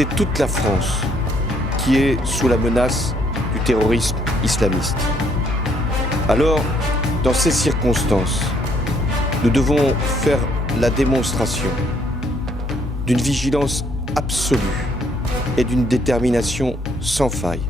C'est toute la France qui est sous la menace du terrorisme islamiste. Alors, dans ces circonstances, nous devons faire la démonstration d'une vigilance absolue et d'une détermination sans faille.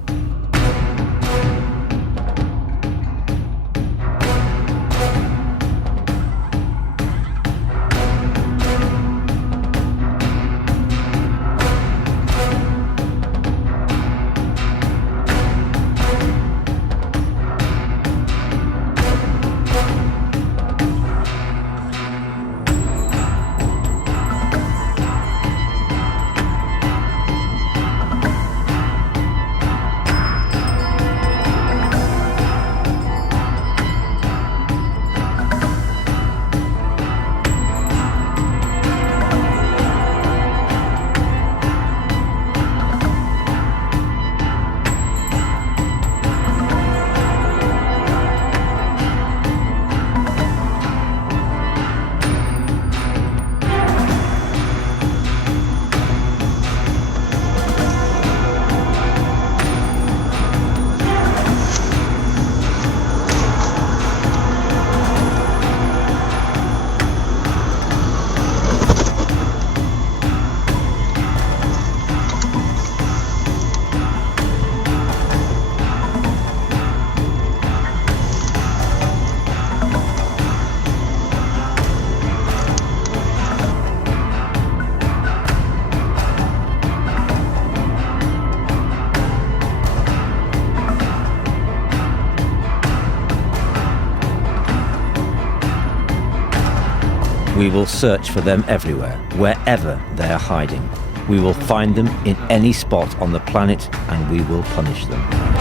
We will search for them everywhere, wherever they are hiding. We will find them in any spot on the planet and we will punish them.